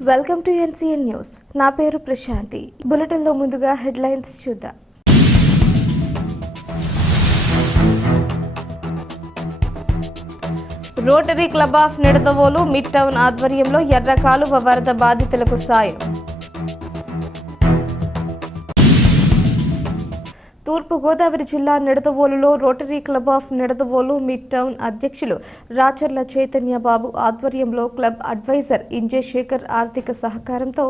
Welcome to NCN news. నా పేరు ప్రశాంతి. బులెటిన్లో ముందుగా హెడ్లైన్స్ చూద్దాం. Rotary Club of Nidadavolu Mid Town ఆధ్వర్యంలో ఎర్ర కాలువ వరద బాధితులకు సాయం. తూర్పుగోదావరి జిల్లా నిడదవోలులో Rotary Club of Nidadavolu Mid Town అధ్యక్షులు రాచర్ల చైతన్య బాబు ఆధ్వర్యంలో క్లబ్ అడ్వైజర్ ఇంజే శేఖర్ ఆర్థిక సహకారంతో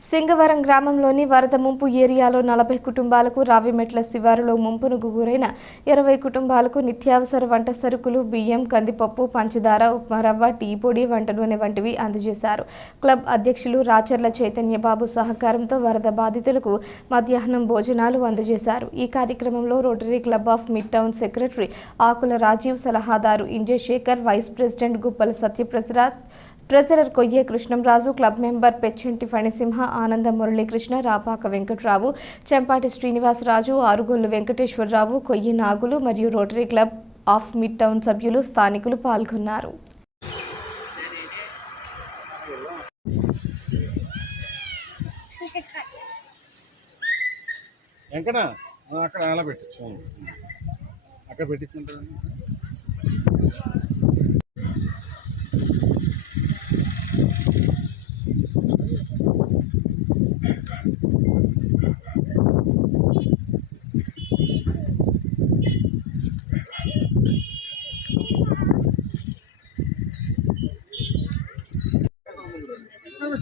సింగవరం గ్రామంలోని వరద ముంపు ఏరియాలో నలభై కుటుంబాలకు రావిమెట్ల శివారులో ముంపును గురైన ఇరవై కుటుంబాలకు నిత్యావసర వంట సరుకులు బియ్యం కందిపప్పు పంచదార ఉప్మా రవ్వ టీ పొడి వంట నూనె వంటివి అందజేశారు. క్లబ్ అధ్యక్షులు రాచర్ల చైతన్య బాబు సహకారంతో వరద బాధితులకు మధ్యాహ్నం భోజనాలు అందజేశారు. ఈ కార్యక్రమంలో Rotary Club of Mid Town secretary Akula Rajiv సలహాదారు Injay Sekhar vice president Guppala Satyaprasad treasurer Koyye Krishnamraju club member Pechchanti Phanisimha Ananda Muralikrishna Rapaka Venkatrao చెంపాటి శ్రీనివాసరాజు ఆరుగొల్లు వెంకటేశ్వరరావు కొయ్యి నాగులు మరియు Rotary Club of Mid Town సభ్యులు స్థానికులు పాల్గొన్నారు. వెంకట అక్కడ అలా పెట్టచ్చు అక్కడ పెట్టించుకుంటారు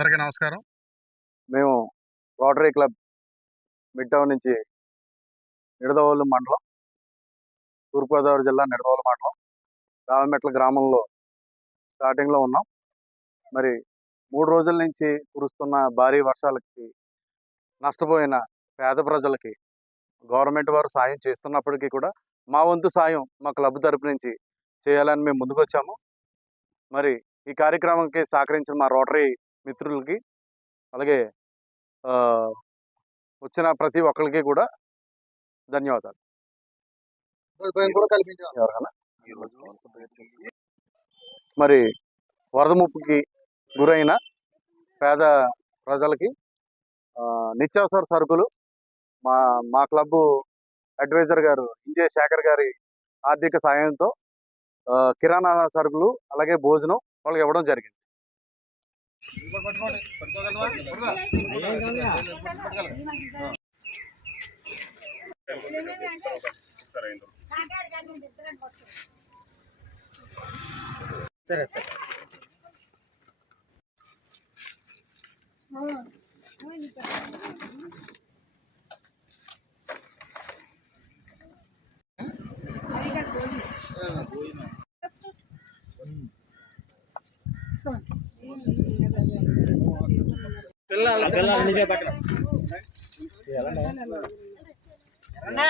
అందరికీ నమస్కారం. మేము రోటరీ క్లబ్ మిడ్ టౌన్ నుంచి నిడదవోలు మండలం తూర్పుగోదావరి జిల్లా నిడదవోలు మండలం రావమెట్ల గ్రామంలో స్టార్టింగ్లో ఉన్నాం. మరి మూడు రోజుల నుంచి కురుస్తున్న భారీ వర్షాలకి నష్టపోయిన పేద ప్రజలకి గవర్నమెంట్ వారు సాయం చేస్తున్నప్పటికీ కూడా మా వంతు సాయం మా క్లబ్ తరపు నుంచి చేయాలని మేము ముందుకు వచ్చాము మరి ఈ కార్యక్రమంకి సహకరించిన మా రోటరీ మిత్రులకి అలాగే వచ్చిన ప్రతి ఒక్కరికి కూడా ధన్యవాదాలు? మరి వరద ముప్పుకి గురైన పేద ప్రజలకి నిత్యావసర సరుకులు మా మా క్లబ్ అడ్వైజర్ గారు ఇంజే శేఖర్ గారి ఆర్థిక సాయంతో కిరాణా సరుకులు అలాగే భోజనం వాళ్ళకి ఇవ్వడం జరిగింది. పట్టుకోండి పట్టుకోగలవా పట్టుకో. సరే సరే పక్కన రా.